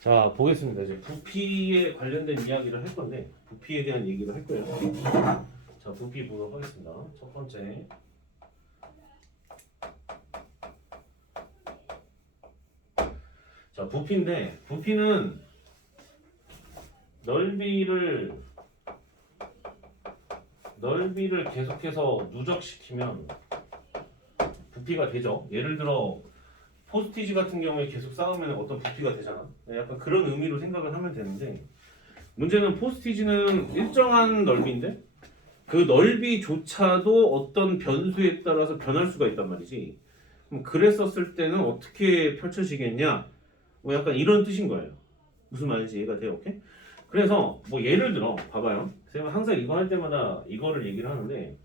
자, 보겠습니다. 이제 부피에 관련된 이야기를 할 건데, 부피에 대한 얘기를 할 거예요. 자, 부피 보도록 하겠습니다. 첫 번째. 자, 부피인데, 부피는 넓이를 계속해서 누적시키면 부피가 되죠. 예를 들어, 포스티지 같은 경우에 계속 쌓으면 어떤 부피가 되잖아. 약간 그런 의미로 생각을 하면 되는데, 문제는 포스티지는 일정한 넓이인데 그 넓이조차도 어떤 변수에 따라서 변할 수가 있단 말이지. 그럼 그랬었을 때는 어떻게 펼쳐지겠냐? 뭐 약간 이런 뜻인 거예요. 무슨 말인지 이해가 돼요? 오케이? 그래서 뭐 예를 들어 봐봐요. 쌤은 항상 이거 할 때마다 이거를 얘기를 하는데,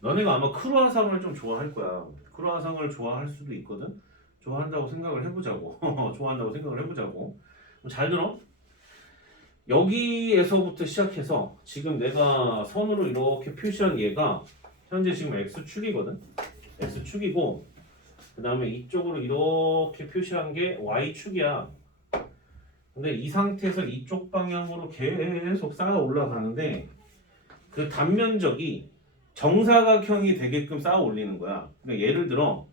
너네가 아마 크루아상을 좀 좋아할 거야. 크루아상을 좋아할 수도 있거든. 좋아한다고 생각을 해보자고. 좋아한다고 생각을 해보자고. 잘 들어. 여기에서부터 시작해서 지금 내가 선으로 이렇게 표시한 얘가 현재 지금 x축이거든. x축이고, 그 다음에 이쪽으로 이렇게 표시한 게 y축이야. 근데 이 상태에서 이쪽 방향으로 계속 쌓아 올라가는데 그 단면적이 정사각형이 되게끔 쌓아 올리는 거야. 그러니까 예를 들어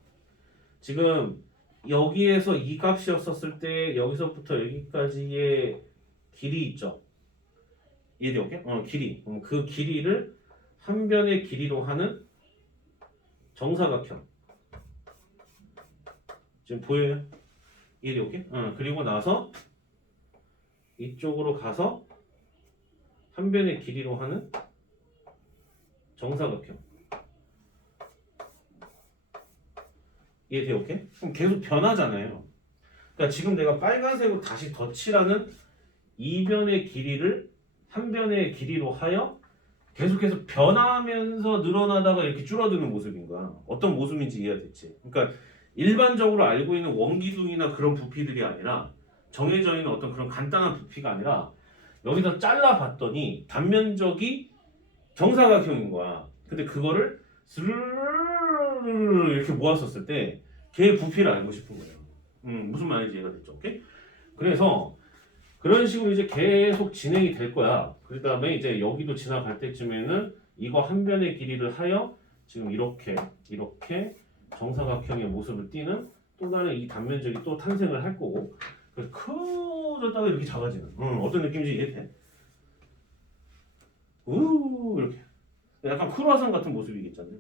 지금 여기에서 이 값이었었을 때 여기서부터 여기까지의 길이 있죠. 이해돼? 오케이? 길이. 그럼 그 길이를 한 변의 길이로 하는 정사각형. 지금 보여요? 이해돼? 오케이? 그리고 나서 이쪽으로 가서 한 변의 길이로 하는 정사각형. 이해돼? 오케이? 그럼 계속 변하잖아요. 그러니까 지금 내가 빨간색으로 다시 덧칠하는 이 변의 길이를 한 변의 길이로 하여 계속해서 변하면서 늘어나다가 이렇게 줄어드는 모습인 거야. 어떤 모습인지 이해가 됐지? 그러니까 일반적으로 알고 있는 원기둥이나 그런 부피들이 아니라 정해져 있는 어떤 그런 간단한 부피가 아니라 여기서 잘라봤더니 단면적이 정사각형인 거야. 근데 그거를 스르르르 이렇게 모았었을 때 걔의 부피를 알고 싶은 거예요. 무슨 말인지 이해가 됐죠? 오케이? 그래서 그런 식으로 이제 계속 진행이 될 거야. 그 다음에 이제 여기도 지나갈 때쯤에는 이거 한 변의 길이를 하여 지금 이렇게 정사각형의 모습을 띠는 또 다른 이 단면적이 또 탄생을 할 거고, 그래서 커졌다가 이렇게 작아지는 어떤 느낌인지 이해돼? 이렇게 약간 크루아상 같은 모습이겠잖아요.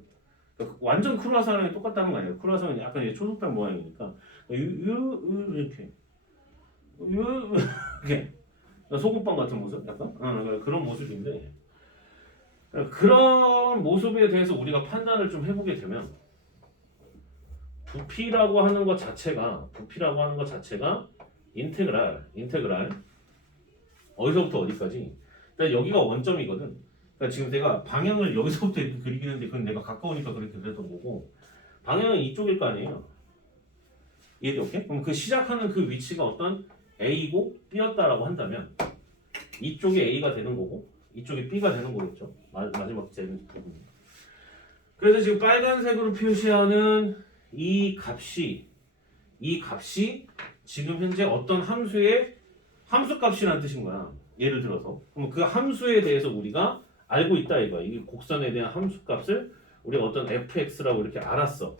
그러니까 완전 크루아상이랑 똑같다는 거 아니에요. 크루아상은 약간 이제 초속단 모양이니까 이렇게 이렇게 소금빵 같은 모습? 약간? 그런 모습인데, 그런 모습에 대해서 우리가 판단을 좀 해보게 되면 부피라고 하는 것 자체가 인테그랄 어디서부터 어디까지? 그러니까 여기가 원점이거든. 그러니까 지금 내가 방향을 여기서부터 이렇게 그리긴 했는데 그건 내가 가까우니까 그렇게 그랬던 거고, 방향은 이쪽일 거 아니에요. 이해돼? 오케이? 그럼 그 시작하는 그 위치가 어떤 A고 B였다라고 한다면 이쪽이 A가 되는 거고 이쪽이 B가 되는 거겠죠. 마지막 부분. 그래서 지금 빨간색으로 표시하는 이 값이 지금 현재 어떤 함수의 함수값이라는 뜻인 거야. 예를 들어서 그럼 그 함수에 대해서 우리가 알고 있다 이거야. 이 곡선에 대한 함수값을 우리가 어떤 fx라고 이렇게 알았어.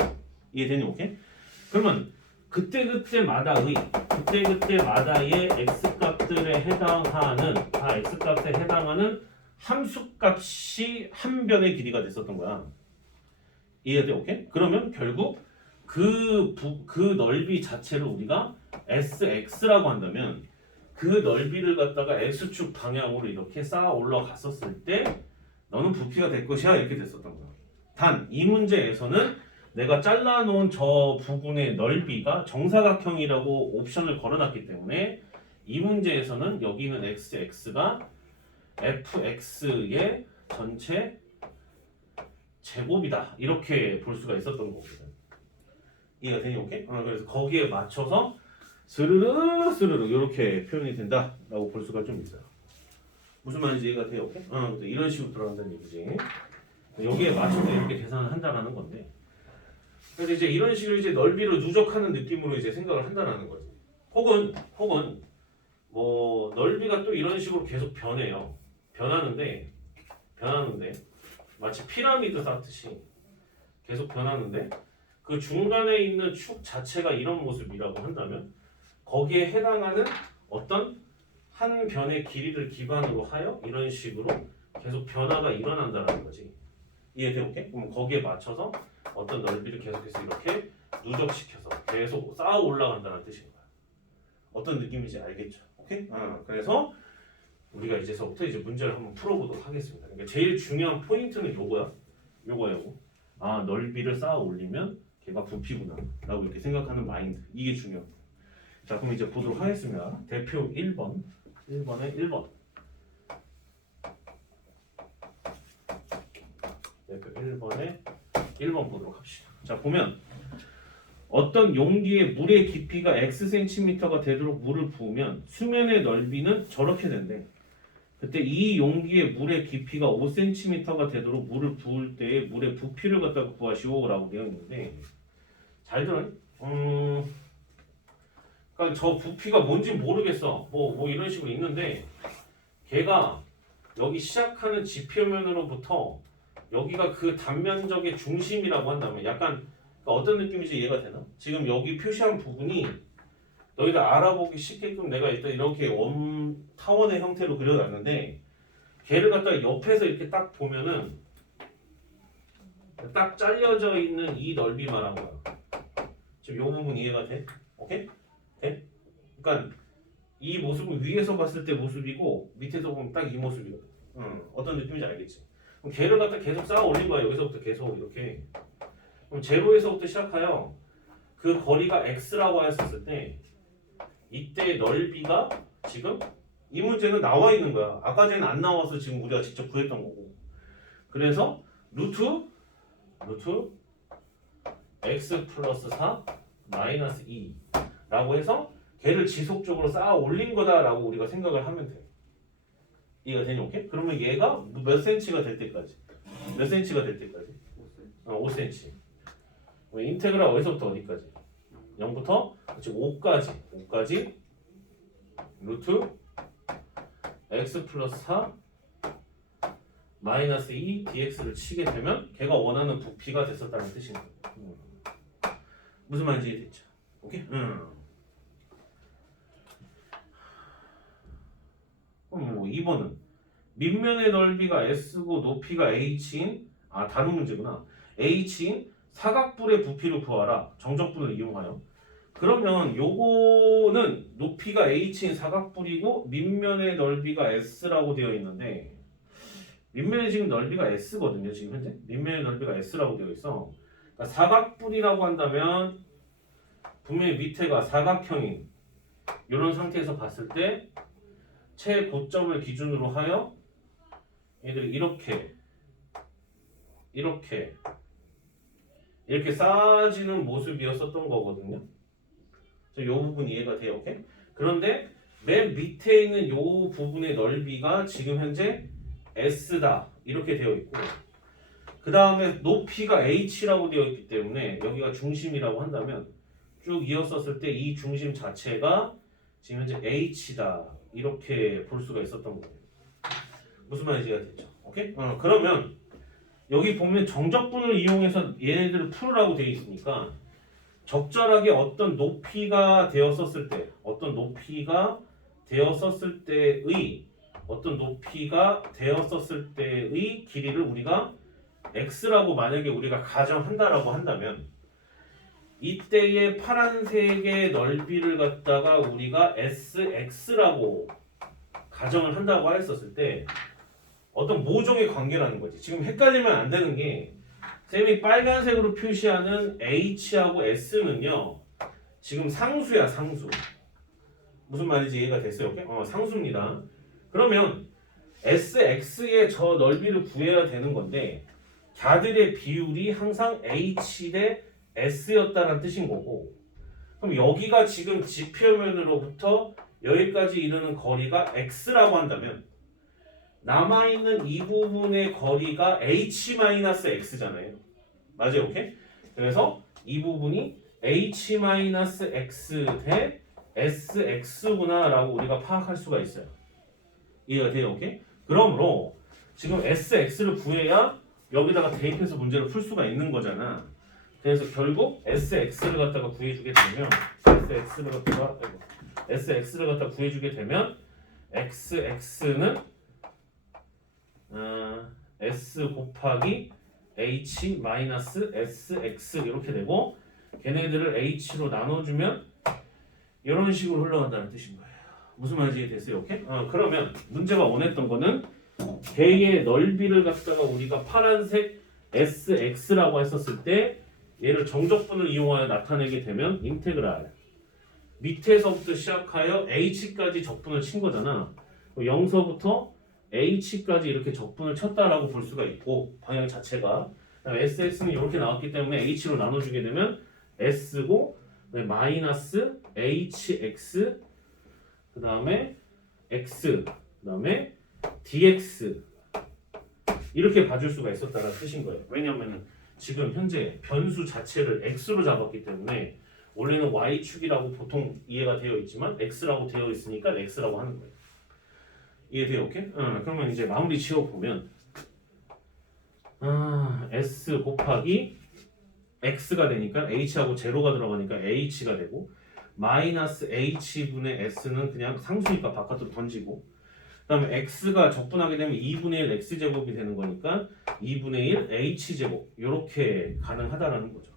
이해되니? 오케이? 그러면 그때그때마다의 x값들에 해당하는 x값에 해당하는 함수값이 한 변의 길이가 됐었던 거야. 이해돼? 오케이? 그러면 결국 그 넓이 자체를 우리가 sx라고 한다면 그 넓이를 갖다가 x축 방향으로 이렇게 쌓아 올라갔었을 때 너는 부피가 될 것이야 이렇게 됐었던 거야. 단 이 문제에서는 내가 잘라놓은 저 부분의 넓이가 정사각형이라고 옵션을 걸어놨기 때문에 이 문제에서는 여기 있는 x가 fx의 전체 제곱이다 이렇게 볼 수가 있었던 거거든. 이해가 되니? 오케이? 그래서 거기에 맞춰서 스르르 이렇게 표현이 된다라고 볼 수가 좀 있어요. 무슨 말인지 이해가 돼요? 오케이? 이런 식으로 들어간다는 얘기지. 여기에 맞춰서 이렇게 계산을 한다라는 건데, 그래서 이제 이런 식으로 이제 넓이를 누적하는 느낌으로 이제 생각을 한다라는 거지. 혹은 뭐 넓이가 또 이런 식으로 계속 변하는데 마치 피라미드 쌓듯이 계속 변하는데 그 중간에 있는 축 자체가 이런 모습이라고 한다면 거기에 해당하는 어떤 한 변의 길이를 기반으로 하여 이런 식으로 계속 변화가 일어난다는 거지. 이해돼? 오케이? 그럼 거기에 맞춰서 어떤 넓이를 계속해서 이렇게 누적시켜서 계속 쌓아 올라간다는 뜻인 거야. 어떤 느낌인지 알겠죠? 오케이? 그래서 우리가 이제서부터 이제 문제를 한번 풀어보도록 하겠습니다. 그러니까 제일 중요한 포인트는 요거야. 요거. 넓이를 쌓아 올리면 걔가 부피구나 라고 이렇게 생각하는 마인드. 이게 중요한 거야. 자, 그럼 이제 보도록 하겠습니다. 대표 1번에 1번. 대표 1번에 1번 보도록 합시다. 자, 보면 어떤 용기에 물의 깊이가 x cm가 되도록 물을 부으면 수면의 넓이는 저렇게 된대. 그때 이 용기에 물의 깊이가 5cm가 되도록 물을 부을 때에 물의 부피를 갖다가 구하시오라고 되어 있는데 잘 들어요? 그러니까 저 부피가 뭔지 모르겠어. 뭐 이런 식으로 있는데 걔가 여기 시작하는 지표면으로부터 여기가 그 단면적의 중심이라고 한다면 약간 어떤 느낌인지 이해가 되나? 지금 여기 표시한 부분이 너희들 알아보기 쉽게끔 내가 일단 이렇게 타원의 형태로 그려놨는데 걔를 갖다가 옆에서 이렇게 딱 보면은 딱 잘려져 있는 이 넓이 말한 거야. 지금 이 부분 이해가 돼? 오케이? 돼? 그러니까 이 모습은 위에서 봤을 때 모습이고 밑에서 보면 딱 이 모습이거든. 어떤 느낌인지 알겠지? 그럼 걔를 갖다 계속 쌓아 올린 거야. 여기서부터 계속 이렇게. 그럼 제로에서부터 시작하여 그 거리가 x라고 했었을 때 이때 넓이가 지금 이 문제는 나와 있는 거야. 아까 전에는 안 나와서 지금 우리가 직접 구했던 거고. 그래서 루트 x 플러스 4 마이너스 2 라고 해서 걔를 지속적으로 쌓아 올린 거다라고 우리가 생각을 하면 돼. 이해가 되니? 오케이? 그러면 얘가 몇 cm가 될 때까지? 몇 cm가 될 때까지? 5cm. 인테그랄 어디서부터 어디까지? 0부터 5까지 루트 x 플러스 4 마이너스 2 dx를 치게 되면 걔가 원하는 부피가 됐었다는 뜻인 거예요. 무슨 말인지 이해됐죠? 오케이? 그럼 뭐 2번은 밑면의 넓이가 s고 높이가 h인 다른 문제구나. h인 사각뿔의 부피를 구하라. 정적분을 이용하여. 그러면 요거는 높이가 h인 사각뿔이고 밑면의 넓이가 s라고 되어 있는데 밑면의 지금 넓이가 s거든요. 지금 현재 밑면의 넓이가 s라고 되어 있어. 그러니까 사각뿔이라고 한다면 분명히 밑에가 사각형인 이런 상태에서 봤을 때 최고점을 기준으로 하여 얘들이 이렇게 쌓아지는 모습이었었던 거거든요. 이 부분 이해가 돼요. 오케이? 그런데 맨 밑에 있는 이 부분의 넓이가 지금 현재 S다 이렇게 되어 있고 그 다음에 높이가 H라고 되어 있기 때문에 여기가 중심이라고 한다면 쭉 이었었을 때 이 중심 자체가 지금 현재 H다 이렇게 볼 수가 있었던 거예요. 무슨 말인지 됐죠? 오케이? 그러면 여기 보면 정적분을 이용해서 얘네들을 풀으라고 되어 있으니까 적절하게 어떤 높이가 되었었을 때의 길이를 우리가 x라고 만약에 우리가 가정한다라고 한다면 이때의 파란색의 넓이를 갖다가 우리가 sx라고 가정을 한다고 했었을 때 어떤 모종의 관계라는 거지. 지금 헷갈리면 안 되는 게 쌤이 빨간색으로 표시하는 h하고 s는요 지금 상수야 상수. 무슨 말인지 이해가 됐어요? 오케이? 상수입니다. 그러면 sx의 저 넓이를 구해야 되는 건데 걔들의 비율이 항상 h 대 s였다는 뜻인 거고 그럼 여기가 지금 지표면으로부터 여기까지 이르는 거리가 x라고 한다면 남아있는 이 부분의 거리가 h-x잖아요. 맞아요? 오케이? 그래서 이 부분이 h-x 대 SX구나라고 우리가 파악할 수가 있어요. 이해가 돼요? 오케이? 그러므로 지금 SX를 구해야 여기다가 대입해서 문제를 풀 수가 있는 거잖아. 그래서 결국 SX를 갖다가 구해주게 되면 SX를 갖다가 구해주게 되면 XX는 S 곱하기 H 마이너스 SX 이렇게 되고 걔네들을 H로 나눠주면 이런 식으로 흘러간다는 뜻인 거예요. 무슨 말인지 이해됐어요? 오케이? 그러면 문제가 원했던 거는 개의 넓이를 갖다가 우리가 파란색 SX라고 했었을 때 얘를 정적분을 이용하여 나타내게 되면 인테그랄 밑에서부터 시작하여 H까지 적분을 친 거잖아. 0서부터 H까지 이렇게 적분을 쳤다라고 볼 수가 있고 방향 자체가 SX는 이렇게 나왔기 때문에 H로 나눠주게 되면 S고 마이너스 HX 그 다음에 X 그 다음에 DX 이렇게 봐줄 수가 있었다는 뜻인 거예요. 왜냐하면 지금 현재 변수 자체를 X로 잡았기 때문에 원래는 Y축이라고 보통 이해가 되어 있지만 X라고 되어 있으니까 X라고 하는 거예요. 이해돼요? 오케이? 그러면 이제 마무리 지어보면 S 곱하기 X가 되니까 H하고 제로가 들어가니까 H가 되고 마이너스 H분의 S는 그냥 상수니까 바깥으로 던지고 그 다음에 X가 적분하게 되면 2분의 1 X제곱이 되는 거니까 2분의 1 H제곱 이렇게 가능하다라는 거죠.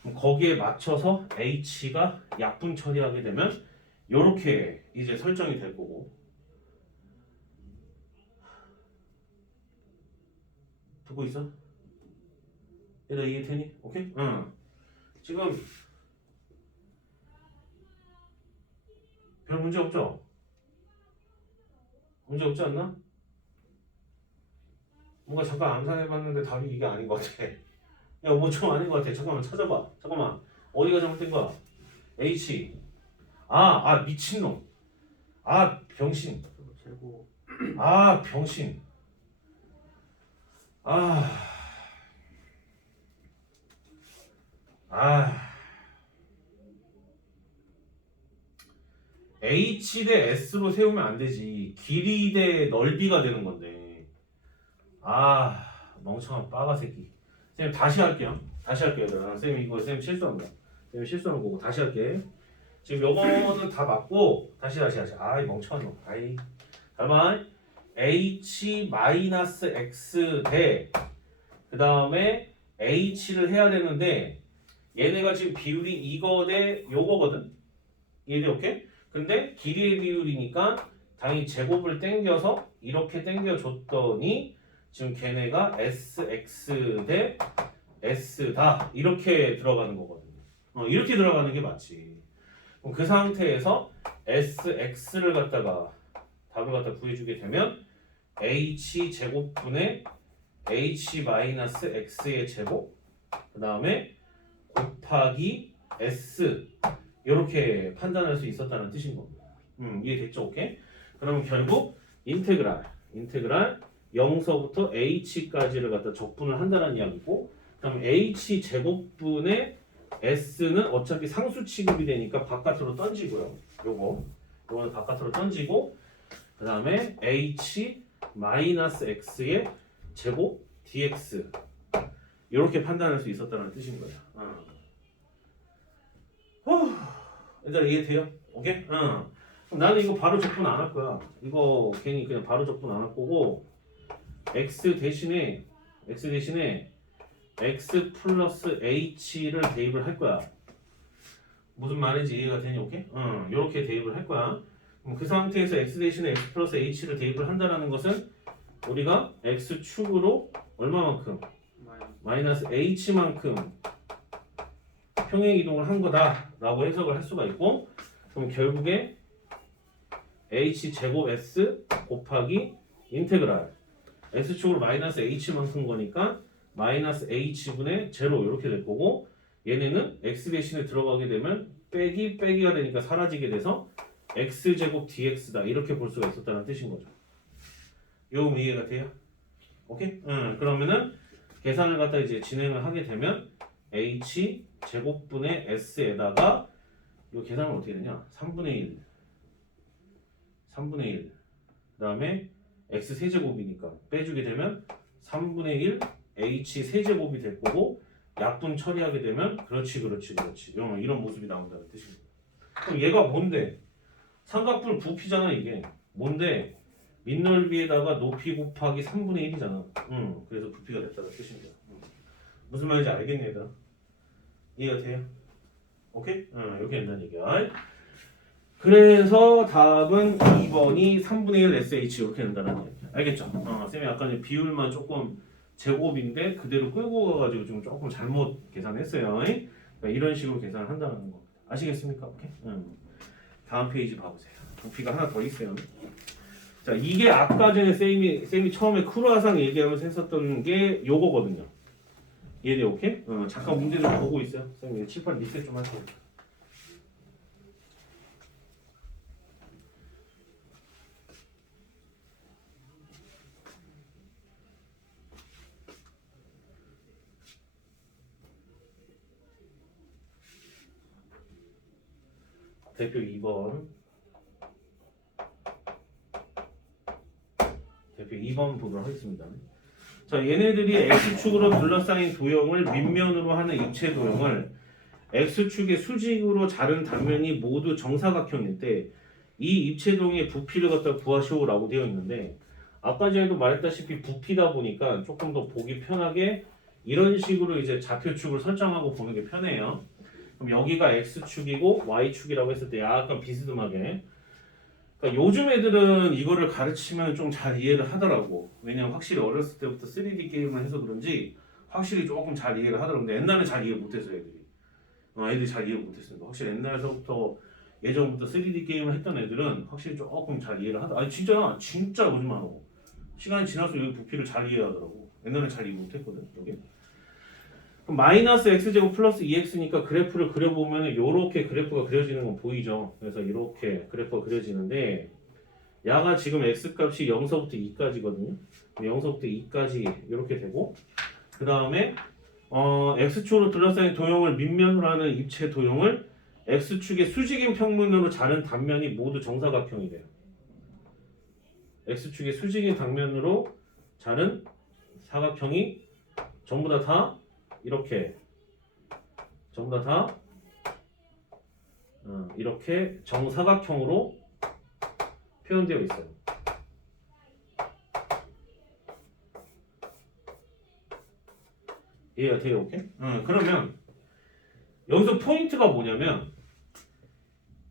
그럼 거기에 맞춰서 H가 약분 처리하게 되면 이렇게 이제 설정이 될 거고 듣고 있어? 얘들아 이해되니? 오케이? 지금 별 문제 없죠? 문제 없지 않나? 뭔가 잠깐 암산해봤는데 답이 이게 아닌 것 같아. 야, 뭐 좀 아닌 것 같아. 잠깐만 찾아봐. 잠깐만. 어디가 잘못된 거야? H. 미친놈. 병신. 병신. H 대 S로 세우면 안 되지. 길이 대 넓이가 되는 건데. 멍청한 빠가 새끼. 쌤 다시 할게요. 얘들아. 쌤 이거 쌤 실수한 거야. 쌤 실수한 거고 다시 할게. 지금 요거는 다 맞고 다시. 이 멍청한 놈. 잠깐만. H 마이너스 X 대 그 다음에 H를 해야 되는데 얘네가 지금 비율이 이거 대 요거거든. 이해돼? 오케이? 근데 길이의 비율이니까 당연히 제곱을 땡겨서 이렇게 땡겨줬더니 지금 걔네가 SX 대 S다 이렇게 들어가는 거거든요. 이렇게 들어가는 게 맞지. 그럼 그 상태에서 SX를 갖다가 답을 갖다 구해주게 되면 H 제곱분의 H 마이너스 X의 제곱 그 다음에 곱하기 S 이렇게 판단할 수 있었다는 뜻인 겁니다. 이해됐죠? 오케이? 그러면 결국 인테그랄 0서부터 H까지를 갖다 적분을 한다는 이야기고 그럼 H 제곱분의 S는 어차피 상수 취급이 되니까 바깥으로 던지고요. 요거는 바깥으로 던지고 그 다음에 H 마이너스 X의 제곱 DX 이렇게 판단할 수 있었다는 뜻인 거야. 얘들아 이해돼요? 오케이? 그럼 나는 이거 바로 적분 안 할 거야. 이거 괜히 그냥 바로 적분 안 할 거고 X 대신에 X 플러스 H를 대입을 할 거야. 무슨 말인지 이해가 되니? 오케이? 이렇게 대입을 할 거야. 그럼 그 상태에서 X 대신에 X 플러스 H를 대입을 한다는 것은 우리가 X축으로 얼마만큼? 마이너스 H만큼 평행 이동을 한 거다라고 해석을 할 수가 있고 그럼 결국에 H 제곱 S 곱하기 인테그랄 S축으로 마이너스 H만큼 거니까 마이너스 H분의 제로 이렇게 될 거고 얘네는 X 대신에 들어가게 되면 빼기가 되니까 사라지게 돼서 X제곱 DX다 이렇게 볼 수가 있었다는 뜻인 거죠. 요 이해가 돼요? 오케이? 그러면은 계산을 갖다 이제 진행을 하게 되면 H 제곱분의 S에다가 이거 계산은 어떻게 되냐? 3분의 1 3분의 1 그다음에 x 세제곱이니까 빼주게 되면 3분의 1 h 세제곱이 될 거고 약분 처리하게 되면 그렇지 이런 모습이 나온다는 뜻입니다. 그럼 얘가 뭔데? 삼각뿔 부피잖아. 이게 뭔데? 밑넓이에다가 높이 곱하기 3분의 1이잖아. 그래서 부피가 됐다는 뜻입니다. 무슨 말인지 알겠니 얘들아? 이해가 돼요? 오케이? 이렇게 된다는 얘기야. 그래서 답은 2번이 3분의 1 SH 이렇게 된다는 얘기야. 알겠죠? 쌤이 아까 이제 비율만 조금 제곱인데 그대로 끌고 가가지고 좀 조금 잘못 계산했어요. 그러니까 이런 식으로 계산을 한다는 겁니다. 아시겠습니까? 오케이? 다음 페이지 봐보세요. 부피가 하나 더 있어요. 자, 이게 아까 전에 쌤이 처음에 크루아상 얘기하면서 했었던 게 요거거든요. 이해돼? 오케이? 잠깐 문제 좀 보고 있어요. 쌤이 칠판 리셋 좀 할게요. 대표 2번. 대표 2번 보도록 하겠습니다. 자, 얘네들이 X축으로 둘러싸인 도형을 밑면으로 하는 입체 도형을 X축의 수직으로 자른 단면이 모두 정사각형일 때 이 입체 도형의 부피를 갖다 구하시오라고 되어 있는데 아까 전에도 말했다시피 부피다 보니까 조금 더 보기 편하게 이런 식으로 이제 좌표축을 설정하고 보는 게 편해요. 그럼 여기가 X축이고 Y축이라고 했을 때 약간 비스듬하게. 그러니까 요즘 애들은 이거를 가르치면 좀 잘 이해를 하더라고. 왜냐면 확실히 어렸을 때부터 3D 게임을 해서 그런지 확실히 조금 잘 이해를 하더라고. 근데 옛날에 잘 이해 못했어요 애들이. 애들이 잘 이해 못했습니다. 확실히 옛날서부터 예전부터 3D 게임을 했던 애들은 확실히 조금 잘 이해를 하더라고. 아니 진짜 거짓말 안 하고. 시간이 지날수록 여기 부피를 잘 이해하더라고. 옛날에 잘 이해 못했거든 여기. 그럼 마이너스 x제곱 플러스 2x니까 그래프를 그려보면 이렇게 그래프가 그려지는 건 보이죠. 그래서 이렇게 그래프가 그려지는데 야가 지금 x값이 0서부터 2까지거든요. 0서부터 2까지 이렇게 되고 그 다음에 x축으로 둘러싸인 도형을 밑면으로 하는 입체 도형을 x축의 수직인 평면으로 자른 단면이 모두 정사각형이 돼요. x축의 수직인 단면으로 자른 사각형이 전부 다 이렇게 전부 다 이렇게 정사각형으로 표현되어 있어요. 이해가 돼요? 오케이? 그러면 여기서 포인트가 뭐냐면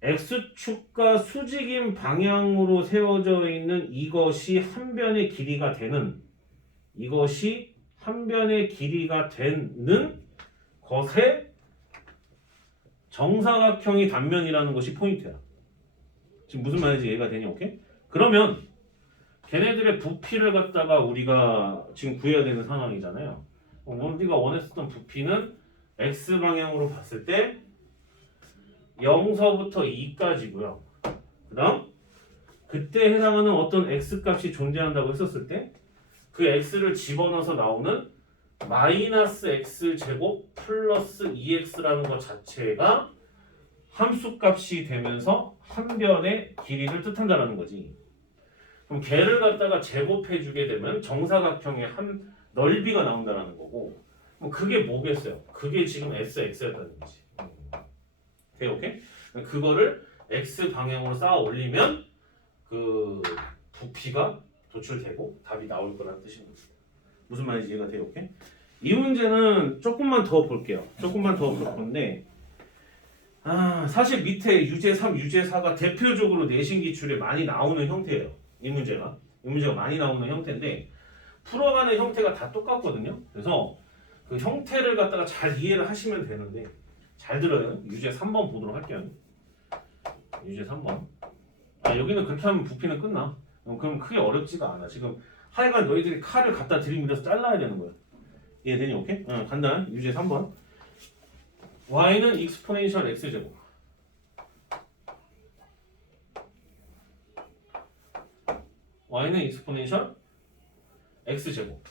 X축과 수직인 방향으로 세워져 있는 이것이 한 변의 길이가 되는 것의 정사각형이 단면이라는 것이 포인트야. 지금 무슨 말인지 이해가 되냐? 오케이? 그러면 걔네들의 부피를 갖다가 우리가 지금 구해야 되는 상황이잖아요. 우리가 원했었던 부피는 X 방향으로 봤을 때 0서부터 2까지고요. 그 다음 그때 해당하는 어떤 X값이 존재한다고 했었을 때 그 X를 집어넣어서 나오는 마이너스 X제곱 플러스 2X라는 것 자체가 함수값이 되면서 한 변의 길이를 뜻한다는 거지. 그럼 걔를 갖다가 제곱해 주게 되면 정사각형의 한 넓이가 나온다는 거고 그럼 그게 뭐겠어요? 그게 지금 SX였다는 거지. 오케이, 오케이? 그거를 X 방향으로 쌓아 올리면 그 부피가 도출되고 답이 나올 거라는 뜻입니다. 무슨 말인지 이해가 돼요? 오케이? 이 문제는 조금만 더 볼게요. 조금만 더 볼 건데 사실 밑에 유제 3, 유제 4가 대표적으로 내신 기출에 많이 나오는 형태예요. 이 문제가 많이 나오는 형태인데 풀어가는 형태가 다 똑같거든요. 그래서 그 형태를 갖다가 잘 이해를 하시면 되는데 잘 들어요. 유제 3번 보도록 할게요. 유제 3번. 여기는 그렇게 하면 부피는 끝나. 그럼 크게 어렵지가 않아. 지금 하여간 너희들이 칼을 갖다 들이밀어서 잘라야 되는 거야. 이해되니? 오케이? 간단. 유제 3번. y는 익스포넨셜 x제곱. y는 익스포넨셜 x제곱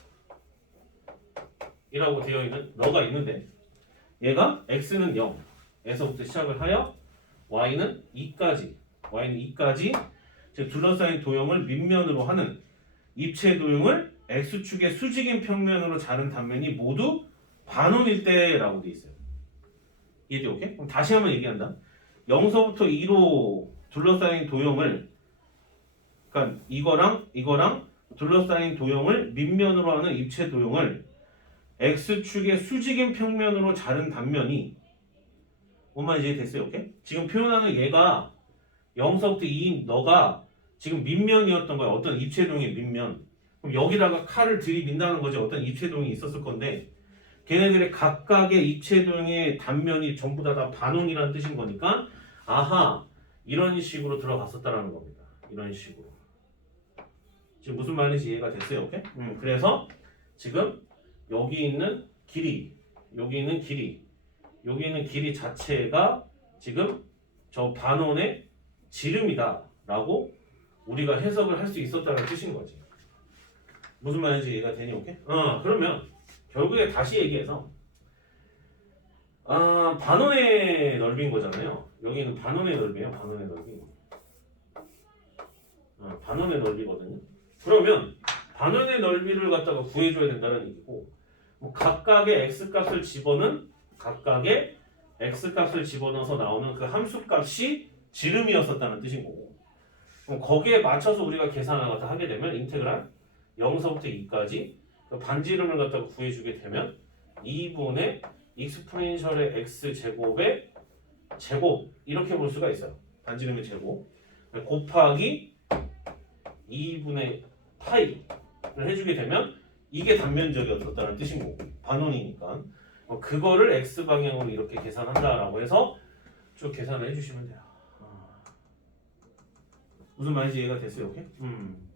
이라고 되어 있는 너가 있는데 얘가 x는 0에서부터 시작을 하여 y는 2까지 즉 둘러싸인 도형을 밑면으로 하는 입체 도형을 x축의 수직인 평면으로 자른 단면이 모두 반원일 때라고 돼 있어요. 이해돼? 오케이? 그럼 다시 한번 얘기한다. 0서부터 2로 둘러싸인 도형을 그러니까 이거랑 둘러싸인 도형을 밑면으로 하는 입체 도형을 x축의 수직인 평면으로 자른 단면이 뭔 말인지 됐어요? 오케이? 지금 표현하는 얘가 0서부터 2인 너가 지금 밑면이었던 거야. 어떤 입체 도형의 밑면. 그럼 여기다가 칼을 들이민다는 거지. 어떤 입체 도형이 있었을 건데 걔네들의 각각의 입체 도형의 단면이 전부 다 반원이라는 뜻인 거니까 아하 이런 식으로 들어갔었다라는 겁니다. 이런 식으로. 지금 무슨 말인지 이해가 됐어요? 오케이? 그래서 지금 여기 있는 길이 자체가 지금 저 반원의 지름이다 라고 우리가 해석을 할 수 있었다는 뜻인 거지. 무슨 말인지 이해가 되니? 오케이? 그러면 결국에 다시 얘기해서 반원의 넓이인 거잖아요. 여기는 반원의 넓이에요. 반원의 넓이. 반원의 넓이거든요. 그러면 반원의 넓이를 갖다가 구해줘야 된다는 얘기고 뭐 각각의 x값을 집어넣어서 나오는 그 함수값이 지름이었었다는 뜻인 거고 그럼 거기에 맞춰서 우리가 계산을 갖다 하게 되면 인테그랄 0서부터 2까지 그 반지름을 갖다가 구해주게 되면 2분의 익스포넨셜의 x제곱의 제곱 이렇게 볼 수가 있어요. 반지름의 제곱 곱하기 2분의 파이를 해주게 되면 이게 단면적이었다는 뜻인 거고 반원이니까 그거를 x방향으로 이렇게 계산한다라고 해서 쭉 계산을 해주시면 돼요. 무슨 말인지 이해가 됐어요? 오케이?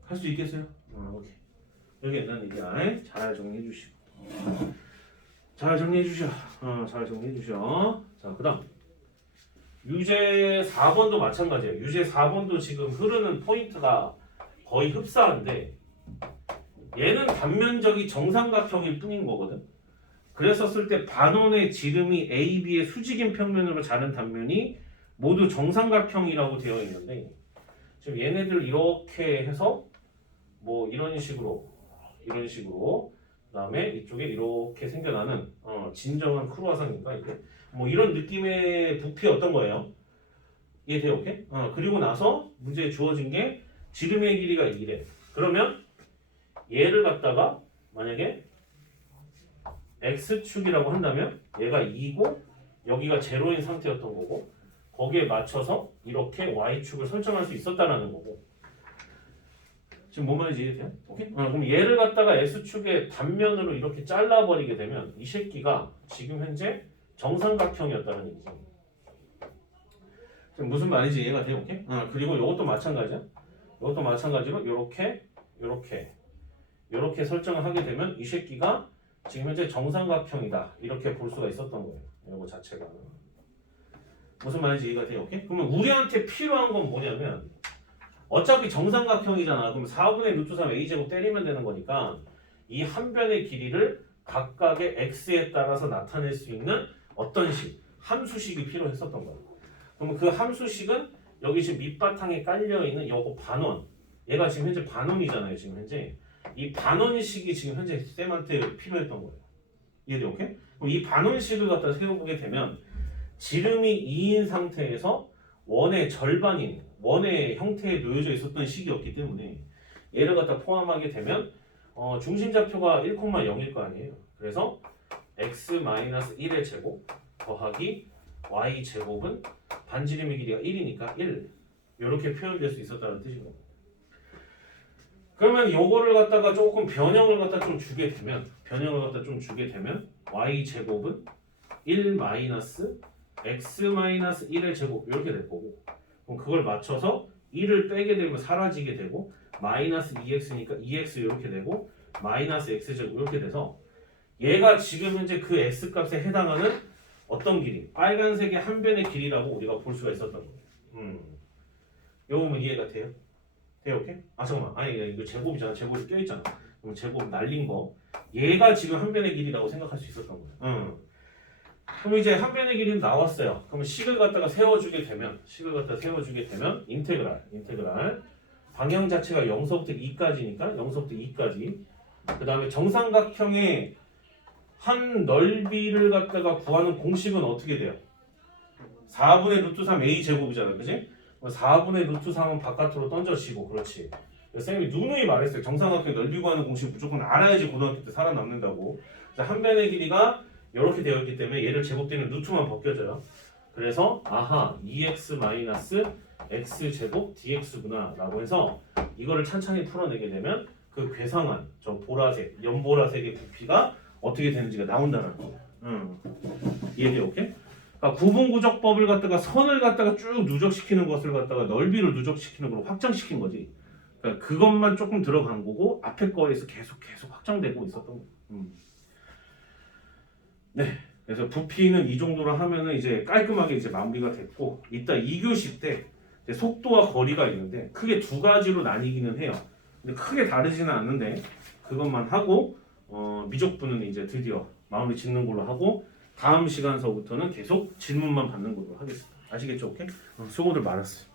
할 수 있겠어요? 오케이. 여기 옛날 얘기야. 잘 정리해 주시고 잘 정리해 주셔. 자, 그 다음 유제 4번도 마찬가지예요. 유제 4번도 지금 흐르는 포인트가 거의 흡사한데 얘는 단면적이 정삼각형일 뿐인 거거든. 그랬었을 때 반원의 지름이 AB의 수직인 평면으로 자른 단면이 모두 정삼각형이라고 되어 있는데 지금 얘네들 이렇게 해서 뭐 이런 식으로 그다음에 이쪽에 이렇게 생겨나는 진정한 크루아상인가 이게 뭐 이런 느낌의 부피 어떤 거예요? 이해돼요? 오케이? 그리고 나서 문제에 주어진 게 지름의 길이가 2래. 그러면 얘를 갖다가 만약에 x축이라고 한다면 얘가 2고 여기가 제로인 상태였던 거고 거기에 맞춰서 이렇게 y축을 설정할 수 있었다라는 거고 지금 뭔 말인지 이해돼요? 오케이? 그럼 얘를 갖다가 x축의 단면으로 이렇게 잘라버리게 되면 이 새끼가 지금 현재 정삼각형이었다는 얘기죠. 지금 무슨 말인지 이해가 돼요? 오케이? 그리고 이것도 마찬가지야. 이것도 마찬가지로 이렇게 설정을 하게 되면 이 새끼가 지금 현재 정삼각형이다 이렇게 볼 수가 있었던 거예요. 이거 자체가 무슨 말인지 이해가 돼요? 오케이? 그러면 우리한테 필요한 건 뭐냐면 어차피 정삼각형이잖아. 그럼 4분의 루트 3 a제곱 때리면 되는 거니까 이 한 변의 길이를 각각의 x에 따라서 나타낼 수 있는 어떤 식, 함수식이 필요했었던 거예요. 그럼 그 함수식은 여기 지금 밑바탕에 깔려있는 요거 반원 얘가 지금 현재 반원이잖아요. 지금 현재 이 반원식이 지금 현재 쌤한테 필요했던 거예요. 이해돼요? 오케이? 그럼 이 반원식을 갖다 세워보게 되면 지름이 2인 상태에서 원의 절반인 원의 형태에 놓여져 있었던 식이었기 때문에 얘를 갖다 포함하게 되면 중심좌표가 1,0일 거 아니에요. 그래서 x-1의 제곱 더하기 y 제곱은 반지름의 길이가 1이니까 1 이렇게 표현될 수 있었다는 뜻인 거고. 그러면 요거를 갖다가 조금 변형을 갖다 좀 주게 되면 y 제곱은 1 마이너스 x-1의 제곱 이렇게 될 거고 그럼 그걸 맞춰서 1을 빼게 되면 사라지게 되고 마이너스 2x니까 2x 이렇게 되고 마이너스 x제곱 이렇게 돼서 얘가 지금 현재 그 x값에 해당하는 어떤 길이 빨간색의 한 변의 길이라고 우리가 볼 수가 있었던 거예요. 요거면 이해가 돼요? 돼요? 오케이? 잠깐만 아니 이거 제곱이잖아. 제곱이 껴있잖아. 그럼 제곱 날린 거 얘가 지금 한 변의 길이라고 생각할 수 있었던 거예요. 그럼 이제 한 변의 길이는 나왔어요. 그러면 식을 갖다가 세워주게 되면 인테그랄 방향 자체가 0서부터 2까지니까 0서부터 2까지. 그 다음에 정삼각형의 한 넓이를 갖다가 구하는 공식은 어떻게 돼요? 4분의 루트 3 a 제곱이잖아, 그지? 4분의 루트 3은 바깥으로 던져지고, 그렇지. 쌤이 누누이 말했어요. 정삼각형 넓이 구하는 공식 무조건 알아야지 고등학교 때 살아남는다고. 한 변의 길이가 이렇게 되어 있기 때문에 얘를 제곱되는 루트만 벗겨져요. 그래서 아하 2x 마이너스 x 제곱 dx구나 라고 해서 이거를 찬찬히 풀어내게 되면 그 괴상한 저 보라색, 연보라색의 부피가 어떻게 되는지가 나온다는 거예요. 이해돼, 오케이? 그러니까 구분구적법을 갖다가 선을 갖다가 쭉 누적시키는 것을 갖다가 넓이를 누적시키는 걸로 확장시킨 거지. 그러니까 그것만 조금 들어간 거고 앞에 거에서 계속 확장되고 있었던 거예요. 네, 그래서 부피는 이 정도로 하면은 이제 깔끔하게 이제 마무리가 됐고, 이따 2교시 때 이제 속도와 거리가 있는데 크게 두 가지로 나뉘기는 해요. 근데 크게 다르지는 않는데 그것만 하고 미적분은 이제 드디어 마무리 짓는 걸로 하고 다음 시간서부터는 계속 질문만 받는 걸로 하겠습니다. 아시겠죠? 오케이? 수고들 많았어요.